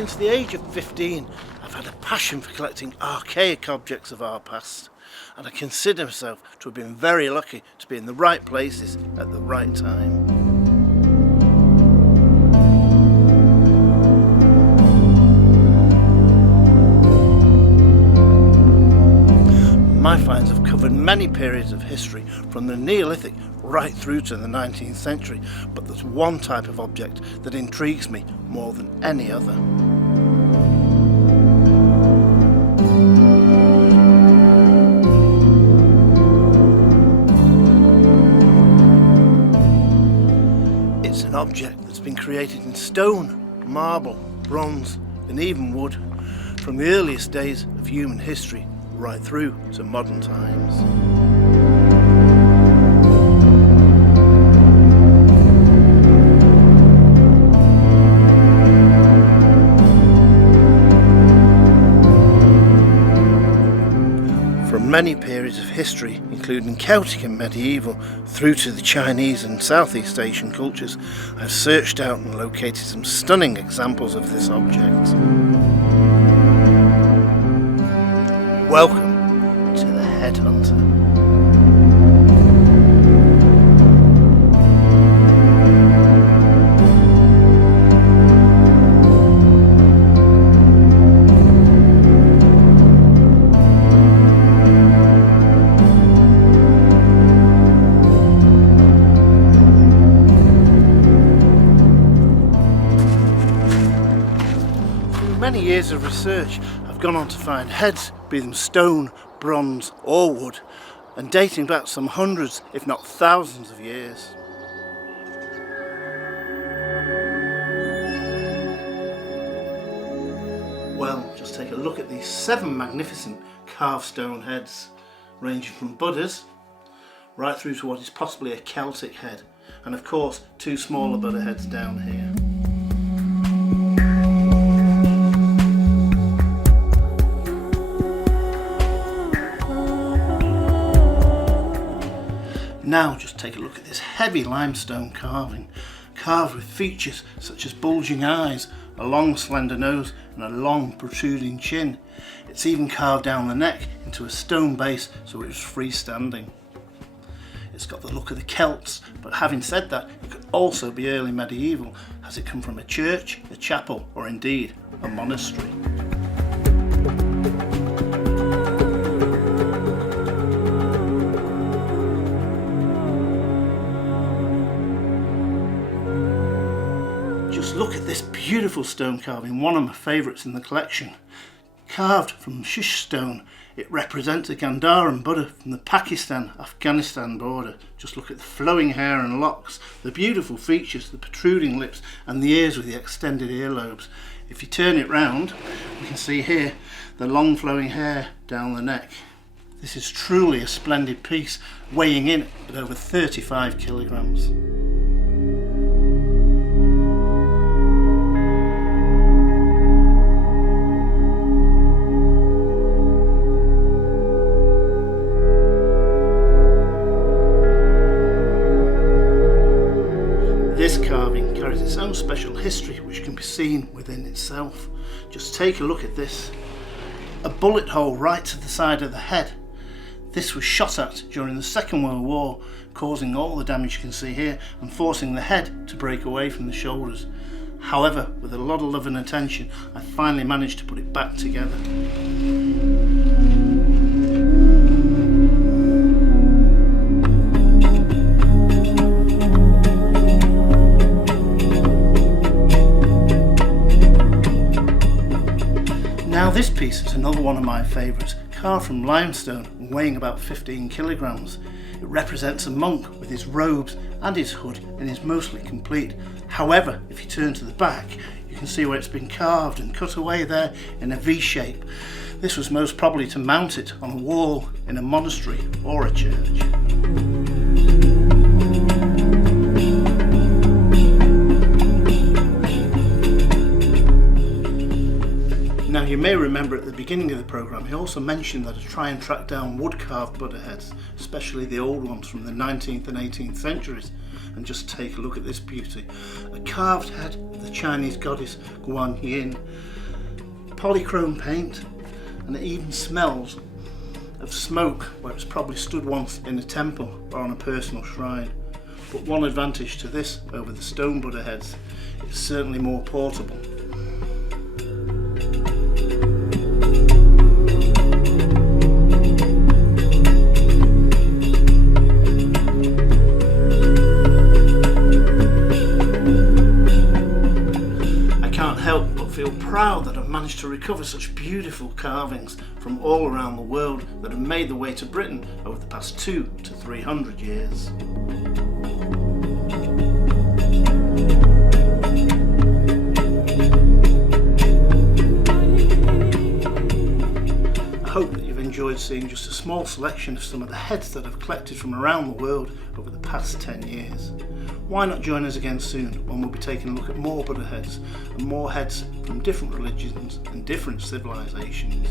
Since the age of 15, I've had a passion for collecting archaic objects of our past, and I consider myself to have been very lucky to be in the right places at the right time. My finds have covered many periods of history, from the Neolithic right through to the 19th century, but there's one type of object that intrigues me more than any other. It's an object that's been created in stone, marble, bronze, and even wood, from the earliest days of human history right through to modern times. From many periods of history, including Celtic and medieval, through to the Chinese and Southeast Asian cultures, I've searched out and located some stunning examples of this object. Welcome to the Headhunter. Through many years of research, I've gone on to find heads, be them stone, bronze or wood, and dating back some hundreds, if not thousands of years. Well, just take a look at these 7 magnificent carved stone heads, ranging from Buddhas right through to what is possibly a Celtic head, and of course 2 smaller Buddha heads down here. Now just take a look at this heavy limestone carving, carved with features such as bulging eyes, a long slender nose and a long protruding chin. It's even carved down the neck into a stone base so it was freestanding. It's got the look of the Celts, but having said that, it could also be early medieval, as it come from a church, a chapel or indeed a monastery. Just look at this beautiful stone carving, one of my favourites in the collection. Carved from shish stone, it represents a Gandharan Buddha from the Pakistan-Afghanistan border. Just look at the flowing hair and locks, the beautiful features, the protruding lips and the ears with the extended earlobes. If you turn it round, we can see here the long flowing hair down the neck. This is truly a splendid piece, weighing in at over 35 kilograms. This carving carries its own special history which can be seen within itself. Just take a look at this. A bullet hole right to the side of the head. This was shot at during the Second World War, causing all the damage you can see here and forcing the head to break away from the shoulders. However, with a lot of love and attention, I finally managed to put it back together. Now this piece is another one of my favourites, carved from limestone and weighing about 15 kilograms. It represents a monk with his robes and his hood and is mostly complete. However, if you turn to the back, you can see where it's been carved and cut away there in a V shape. This was most probably to mount it on a wall in a monastery or a church. Now you may remember at the beginning of the programme I also mentioned that I try and track down wood carved Buddha heads, especially the old ones from the 19th and 18th centuries, and just take a look at this beauty. A carved head of the Chinese goddess Guan Yin, polychrome paint, and it even smells of smoke where it's probably stood once in a temple or on a personal shrine. But one advantage to this over the stone Buddha heads, it's certainly more portable. Feel proud that I've managed to recover such beautiful carvings from all around the world that have made their way to Britain over the past 200 to 300 years. I hope that you've enjoyed seeing just a small selection of some of the heads that I've collected from around the world over the past 10 years. Why not join us again soon when we'll be taking a look at more Buddha heads and more heads from different religions and different civilizations.